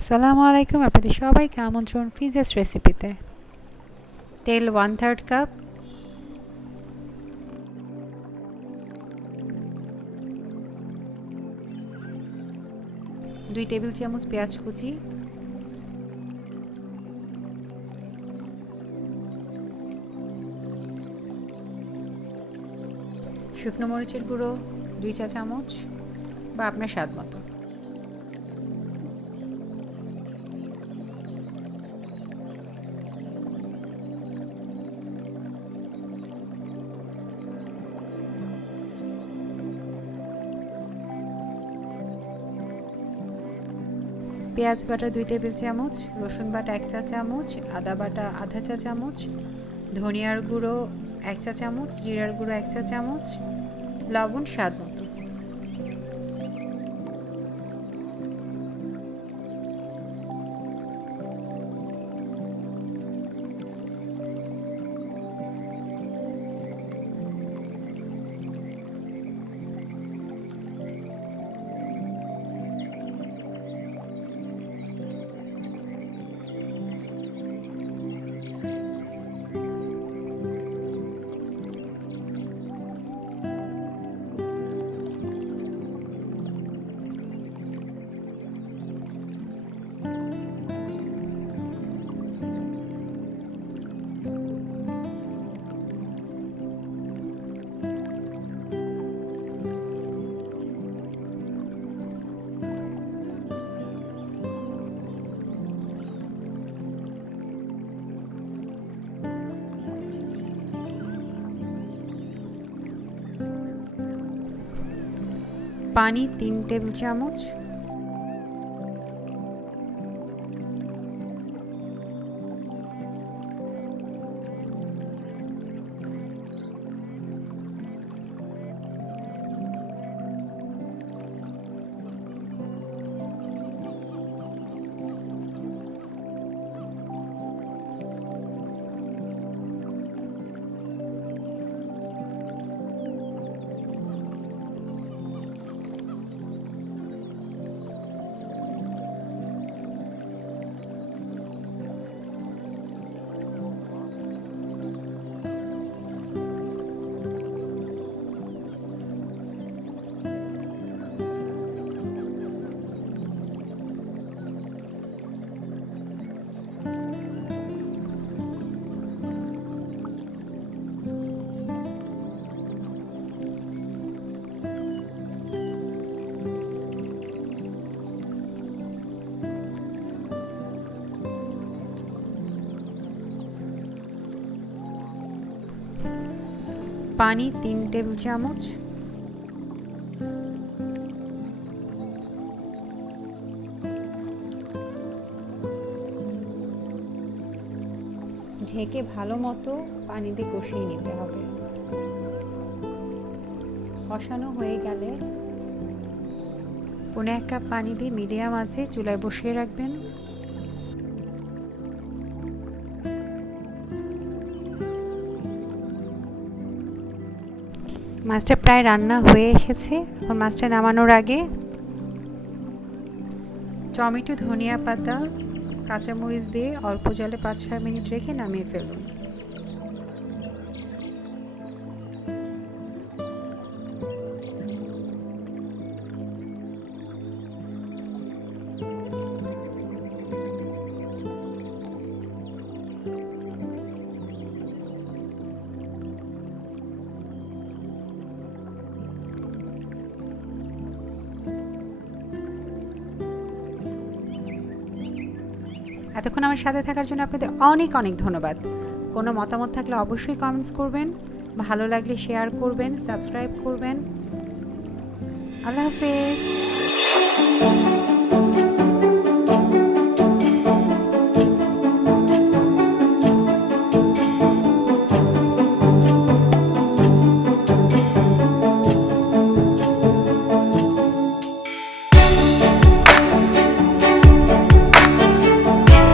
আসসালামু আলাইকুম, আপনাদের সবাইকে আমন্ত্রণ পিজাস রেসিপিতে। তেল 1/3 কাপ, দুই টেবিল চামচ পেঁয়াজ কুচি, শুকনো মরিচের গুঁড়ো 2 চা চামচ বা আপনার স্বাদ মতো, পেঁয়াজ বাটা 2 টেবিল চামচ, রসুন বাটা 1 চা চামচ, আদা বাটা আধা চা চামচ, ধনিয়ার গুঁড়ো 1 চা চামচ, জিরার গুঁড়ো 1 চা চামচ, লবণ স্বাদ মতো। পানি 3 টেবিল চামচ, পানি 3 টেবিল চামচ, ঢেকে ভালো মতো পানি দিয়ে কষিয়ে নিতে হবে। কষানো হয়ে গেলে 1 কাপ পানি দিয়ে মিডিয়াম আঁচে চুলায় বসিয়ে রাখবেন। মাছটা প্রায় রান্না হয়ে এসেছে। এখন মাছটা নামানোর আগে টমেটো, ধনিয়া পাতা, কাঁচামরিচ দিয়ে অল্প জলে 5-6 মিনিট রেখে নামিয়ে ফেলুন। এতক্ষণ আমার সাথে থাকার জন্য আপনাদের অনেক অনেক ধন্যবাদ। কোনো মতামত থাকলে অবশ্যই কমেন্টস করবেন, ভালো লাগলে শেয়ার করবেন, সাবস্ক্রাইব করবেন। আল্লাহ হাফেজ।